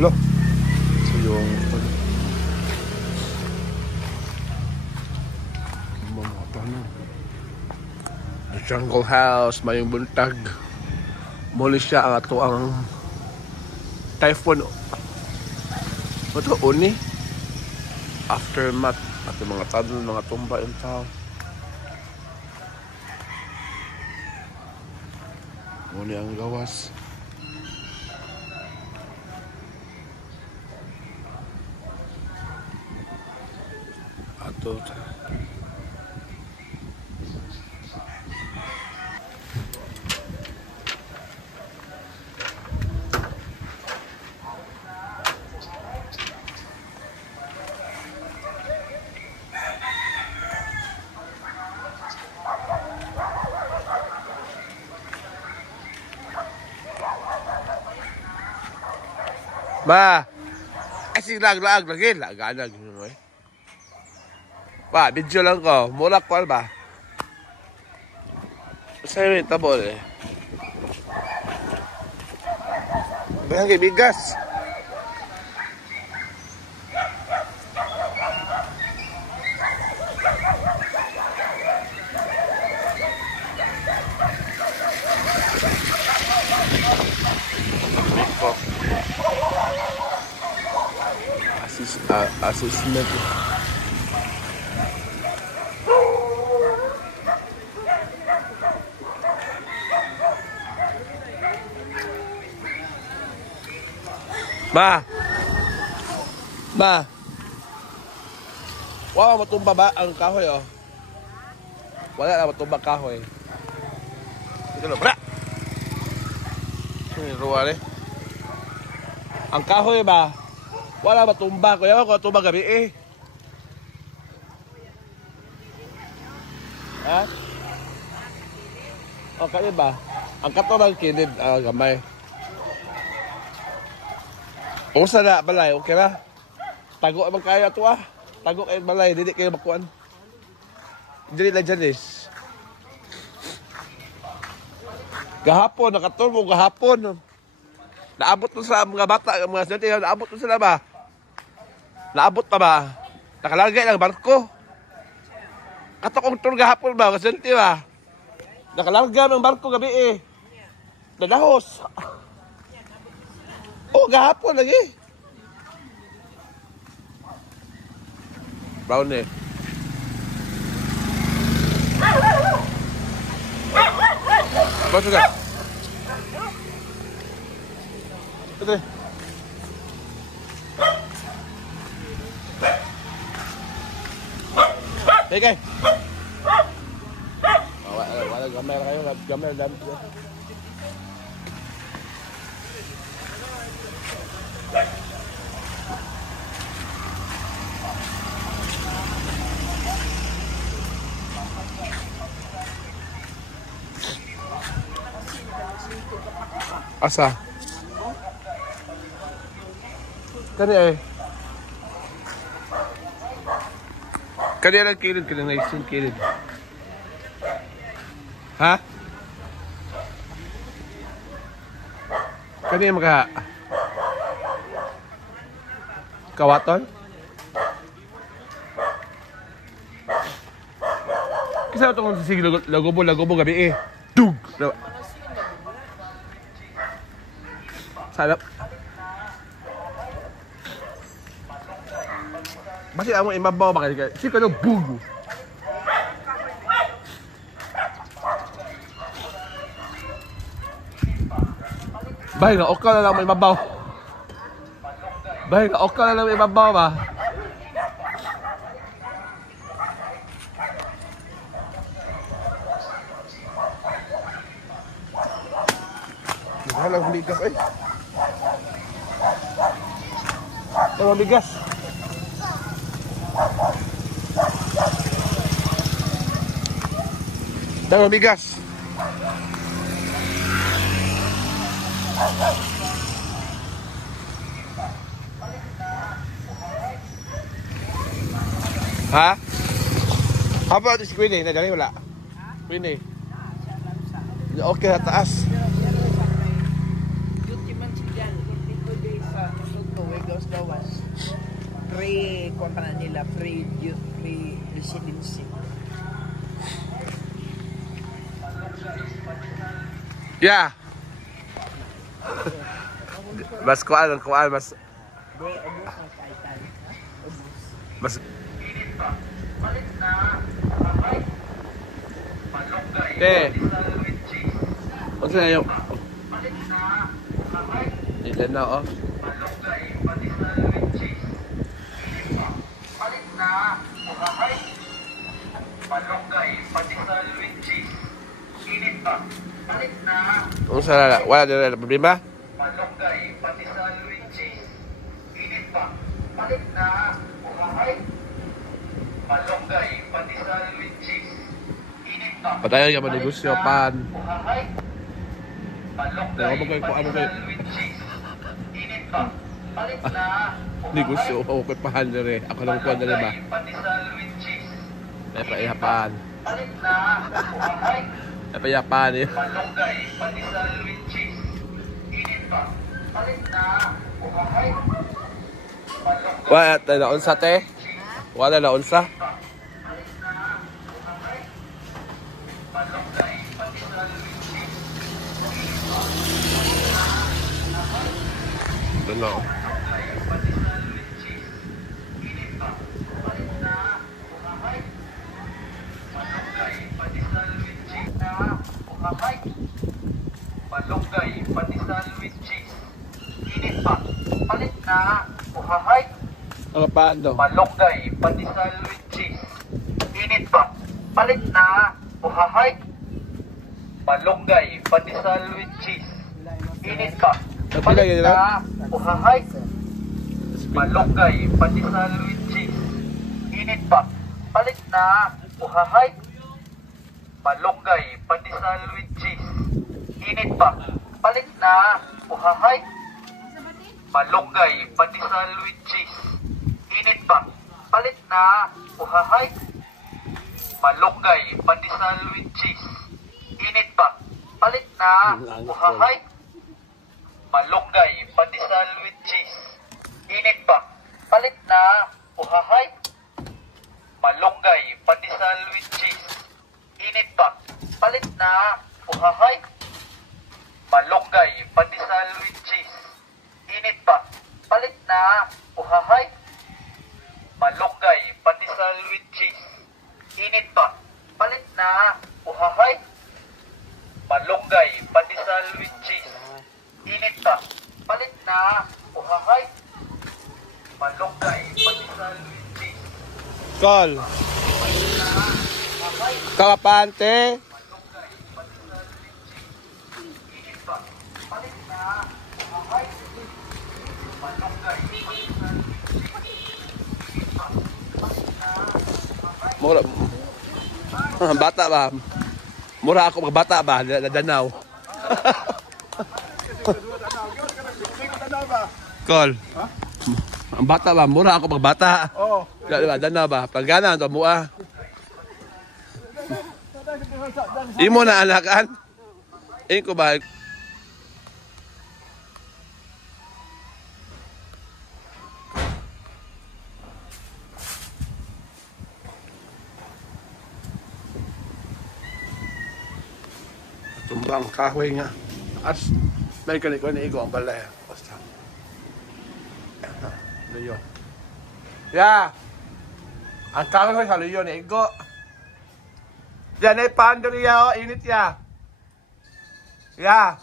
Lo. So yung The Jungle House, mayong buntag. Muli siya ang ato ang typhoon. Ito, uni. Aftermath. At yung mga tanong, mga tumba yung tao. Uni ang gawas. Ato. Ba, kasi lag-lag lagi, lag-lag yun. Ba, video lang ko, mula ko ba? Sa'yo yung tabol eh. Bayang kay bigas. Assessment. Ma, wala matumba ba ang kahoy oh? Wala na matumba kahoy. Ito na, bra! Ruwari. Ang kahoy ba? Wala matumba. Kaya ako matumba gabi eh. Ha? O kaya ba? Ang katorang kinid gamay. Usa na balay, okay na? Tago ang kaya ito ah. Tago kayo balay, hindi kayo makuan. Hindi na janis. Gahapon, nakatulog gahapon. Naabot mo sa mga bata, mga estudyante, naabot mo sila ba? Naabot pa ba? Nakalagay ng barko. Katakong tour gahapon ba, mga estudyante ba? Nakalagay ng barko gabi eh. Nadahos. Oh, gahapon lagi. Brown eh. Masuk ka? Ito eh. Teka. Wala gamay kayo. Gamay dami. Asa? Kani eh. Kani lang kilid, kani na isin kilid. Ha? Kani maka kawaton? Kisa ito kung sige lagobo gabi eh. Dug! Salap. Masih amo imabaw ba kay? Si kano bugo. Bay na okal na lang may imabaw. Bay na okal na lang may imabaw ba? Halang bigas eh. Halang bigas. Halang bigas. Ha? Apa itu si Queenie? Nadali wala? Queenie. Okay, taas. Kung pa nila, pre-residency. Yeah. Mas kuan, mas mas What's na yung Dito na oh. Kung saan wala na problema? Malunggay, patisal with cheese. Init pa. Palit na. Uhahay. Malunggay, patisal with cheese. Init pa. Patayo ka manegosyo, pan. Uhahay. Malunggay, patisal with cheese. Init pa. Palit na. Negosyo, ako ko'y pahan na rin. Ako lang kuha na rin ba? Patisal with cheese. May paihapan. Palit na. Uhahay. May paihapan eh. Malunggay, patisal with cheese. Init pa. Palit na. Uhahay. Malunggay. Wala na naunsa te? Wala na naunsa? Malunggay, patisal with cheese. Ito na. Malunggay, patisal with cheese. Init pa. Palit na. Uhahay. Ang paano? Malunggay, patisal with cheese. Init pa. Palit na. Uhahay. Malunggay, patisal with cheese. Init pa. Palit na. Uhahay. Malunggay, patisal with cheese. Init pa. Palit na. Uhahay. Malunggay, patisal with cheese. Init pa. Palit na. Uhahay. Malunggay, patisal with cheese. Init pa. Palit na. Uhahay. Malunggay, patisal with cheese. Init pa. Palit na. Uhahay. Malunggay, patisal with cheese. Init pa. Palit na. Uhahay. Malunggay, patisal with cheese. Init pa. Palit na. Uhahay. Malunggay, patisal with cheese. Init pa. Palit na. Uhahay. Malunggay, patisal with cheese. Init pa. Palit na. Uhahay. Malunggay, patisal with cheese. Init pa. Palit na. Uhahay. Malunggay, patisal with cheese. Call. Kapante. Init pa. Palit na. Uhahay. Malunggay, patisal with Mura. Bata ba? Mura ako magbata ba? Nadanaw. Call. Ang bata ba? Mura ako magbata. Oo. Danaw ba? Pagana ito mo ah. Imo na anakan? Ko ba? Tumbang kahoy nga. As may kaniko ni Igo ang balay. Basta. Luyo. Ya. Ang kahoy sa luyo ni Igo. Yan ay pando niya oh, init ya. Ya.